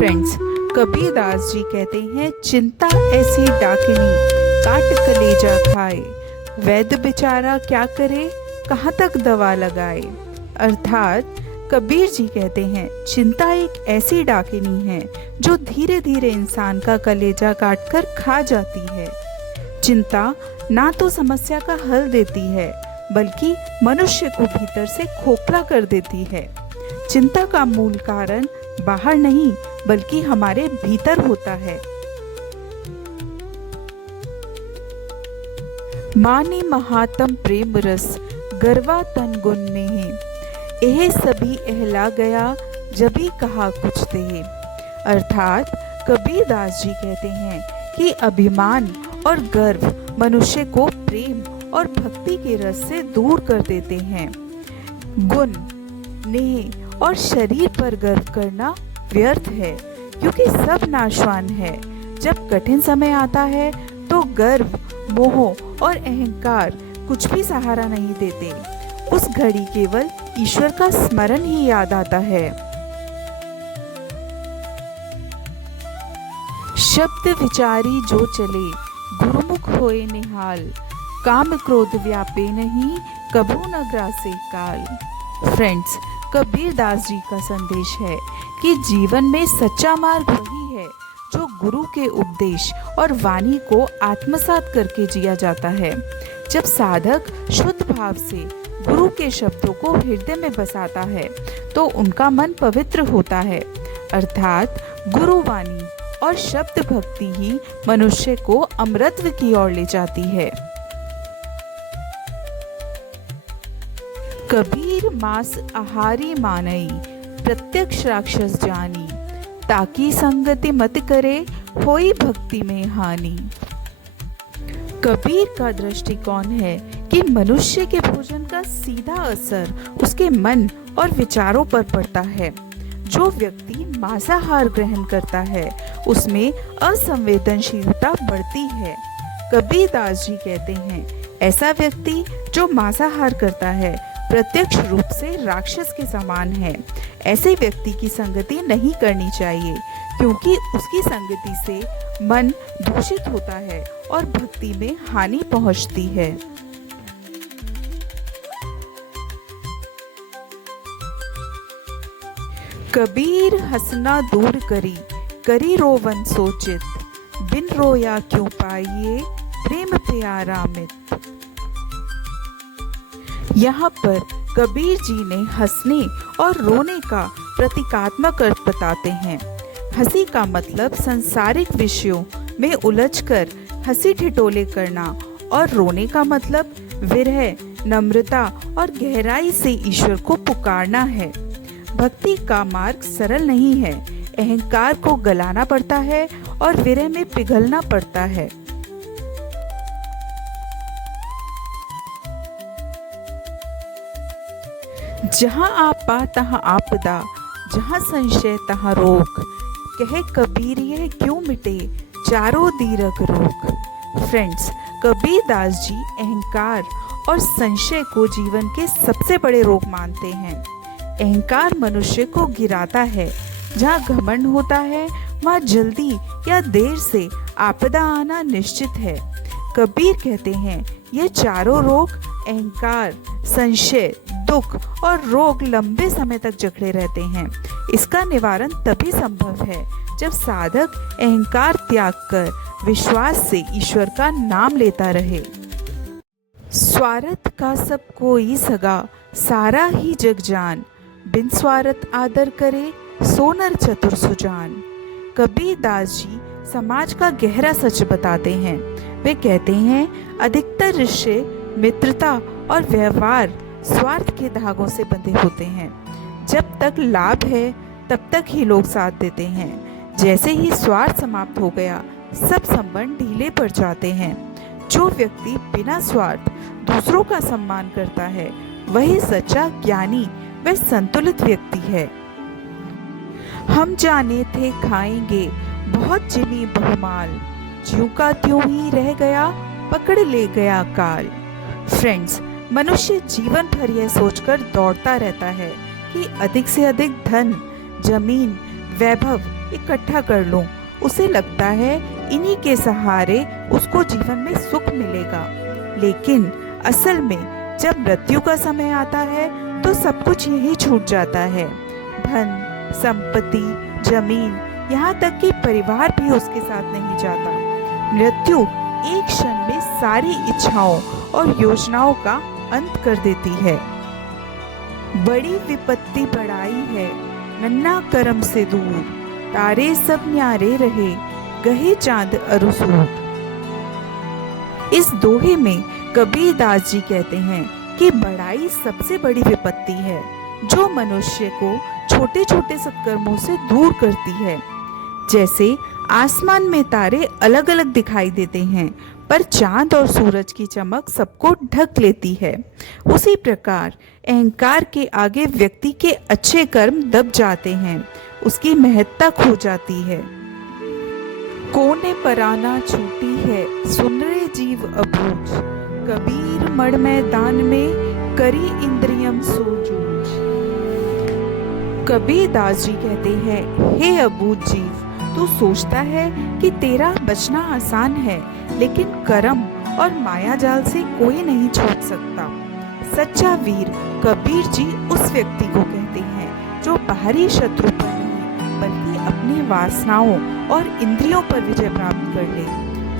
Friends, Kabirdas ji कहते हैं, चिंता ऐसी डाकिनी काट कलेजा खाए, वैद्य बेचारा क्या करे, कहाँ तक दवा लगाए। अर्थात कबीर जी कहते हैं, चिंता एक ऐसी डाकिनी है जो धीरे धीरे इंसान का कलेजा काट कर खा जाती है। चिंता ना तो समस्या का हल देती है, बल्कि मनुष्य को भीतर से खोखला कर देती है। चिंता का मूल कारण बाहर नहीं, बल्कि हमारे भीतर होता है। मानी महात्म प्रेम रस गरवा तन गुण नेह, एह सभी एहला गया जभी कहा कुछ दे। अर्थात कबीरदास जी कहते हैं कि अभिमान और गर्व मनुष्य को प्रेम और भक्ति के रस से दूर कर देते हैं। गुण, नेह और शरीर पर गर्व करना व्यर्थ है, क्योंकि सब नाशवान है। जब कठिन समय आता है तो गर्व, मोह और अहंकार कुछ भी सहारा नहीं देते। उस घड़ी केवल ईश्वर का स्मरण ही याद आता है। शब्द विचारी जो चले, गुरुमुख होए निहाल, काम क्रोध व्यापे नहीं, कभू न ग्रासे काल। फ्रेंड्स, कबीरदास जी का संदेश है कि जीवन में सच्चा मार्ग वही है जो गुरु के उपदेश और वाणी को आत्मसात करके जिया जाता है। जब साधक शुद्ध भाव से गुरु के शब्दों को हृदय में बसाता है तो उनका मन पवित्र होता है। अर्थात गुरु वाणी और शब्द भक्ति ही मनुष्य को अमृतत्व की ओर ले जाती है। कबीर मास आहारी मानई, प्रत्यक्ष राक्षस जानी, ताकि संगति मत करे, होई भक्ति में हानि। कबीर का दृष्टिकोण है कि मनुष्य के भोजन का सीधा असर उसके मन और विचारों पर पड़ता है। जो व्यक्ति मांसाहार ग्रहण करता है उसमें असंवेदनशीलता बढ़ती है। कबीरदास जी कहते हैं, ऐसा व्यक्ति जो मांसाहार करता है प्रत्यक्ष रूप से राक्षस के समान है। ऐसे व्यक्ति की संगति नहीं करनी चाहिए, क्योंकि उसकी संगति से मन दूषित होता है और भक्ति में हानि पहुंचती है। कबीर हंसना दूर करी, करी रोवन सोचित, बिन रोया क्यों पाइए, प्रेम प्यारा अमित। यहाँ पर कबीर जी ने हंसने और रोने का प्रतीकात्मक अर्थ बताते हैं। हंसी का मतलब संसारिक विषयों में उलझकर हंसी ठिठोले करना, और रोने का मतलब विरह, नम्रता और गहराई से ईश्वर को पुकारना है। भक्ति का मार्ग सरल नहीं है, अहंकार को गलाना पड़ता है और विरह में पिघलना पड़ता है। जहाँ आपा तहाँ आपदा, जहाँ संशय तहाँ रोग, कहे कबीर ये क्यों मिटे, चारों दीरघ रोग। फ्रेंड्स, कबीरदास जी अहंकार और संशय को जीवन के सबसे बड़े रोग मानते हैं। अहंकार मनुष्य को गिराता है। जहाँ घमंड होता है वहाँ जल्दी या देर से आपदा आना निश्चित है। कबीर कहते हैं, ये चारों रोग, अहंकार, संशय, दुख और रोग लंबे समय तक जकड़े रहते हैं। इसका निवारण तभी संभव है जब साधक अहंकार त्याग कर विश्वास से ईश्वर का नाम लेता रहे। स्वार्थ का सब कोई सगा, सारा ही जग जान, बिन स्वार्थ आदर करे, सोनर चतुर सुजान। कबीरदास जी समाज का गहरा सच बताते हैं। वे कहते हैं, अधिकतर रिश्ते, मित्रता और व्यवहार स्वार्थ के धागों से बंधे होते हैं। जब तक लाभ है तब तक ही लोग साथ देते हैं। जैसे ही स्वार्थ समाप्त हो गया, सब संबंध ढीले पड़ जाते हैं। जो व्यक्ति बिना स्वार्थ दूसरों का सम्मान करता है, वही सच्चा ज्ञानी व संतुलित व्यक्ति है। हम जाने थे खाएंगे बहुत जिमी बहुमाल, ज्यों का त्यों ही रह गया, पकड़ ले गया काल। फ्रेंड्स, मनुष्य जीवन भर यह सोचकर दौड़ता रहता है कि अधिक से अधिक धन, जमीन, वैभव इकट्ठा कर लूं। उसे लगता है इन्हीं के सहारे उसको जीवन में सुख मिलेगा, लेकिन असल में जब मृत्यु का समय आता है तो सब कुछ यही छूट जाता है। धन, संपत्ति, जमीन, यहाँ तक कि परिवार भी उसके साथ नहीं जाता। मृत्यु एक क्षण में सारी इच्छाओं और योजनाओं का अंत कर देती है। बड़ी विपत्ति बढ़ाई है, नन्ना करम से दूर, तारे सब न्यारे रहे, गहे चांद अरुसूर। इस दोहे में कबीर दास जी कहते हैं कि बड़ाई सबसे बड़ी विपत्ति है, जो मनुष्य को छोटे छोटे सत्कर्मों से दूर करती है। जैसे आसमान में तारे अलग अलग दिखाई देते हैं, पर चांद और सूरज की चमक सबको ढक लेती है, उसी प्रकार अहंकार के आगे व्यक्ति के अच्छे कर्म दब जाते हैं, उसकी महत्ता खो जाती है। कोने पराना छूटी है, सुन रे जीव अबूझ, कबीर मड़ मैदान में करी इंद्रियम सोजूझ। कबीर दास जी कहते हैं, हे अबूझ जीव, तू सोचता है कि तेरा बचना आसान है, लेकिन कर्म और माया जाल से कोई नहीं छूट सकता। सच्चा वीर कबीर जी उस व्यक्ति को कहते हैं जो बाहरी शत्रु पर नहीं, बल्कि अपनी वासनाओं और इंद्रियों पर विजय प्राप्त कर ले।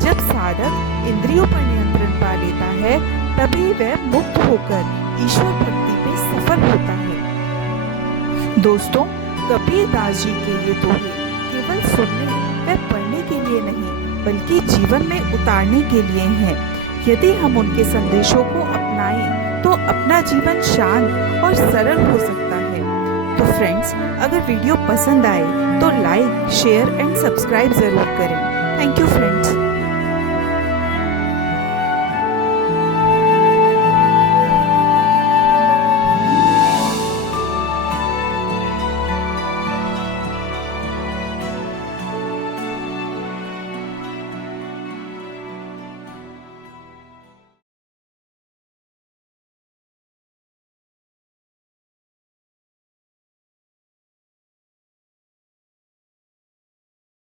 जब साधक इंद्रियों पर नियंत्रण पा लेता है, तभी वह मुक्त होकर ईश्वर भक्ति में सफल होता है। दोस्तों, कबीर दास जी के ये दोहे केवल सुनने व पढ़ने के लिए नहीं, बल्कि जीवन में उतारने के लिए हैं। यदि हम उनके संदेशों को अपनाएं तो अपना जीवन शांत और सरल हो सकता है। तो फ्रेंड्स, अगर वीडियो पसंद आए तो लाइक, शेयर एंड सब्सक्राइब जरूर करें। Thank you friends.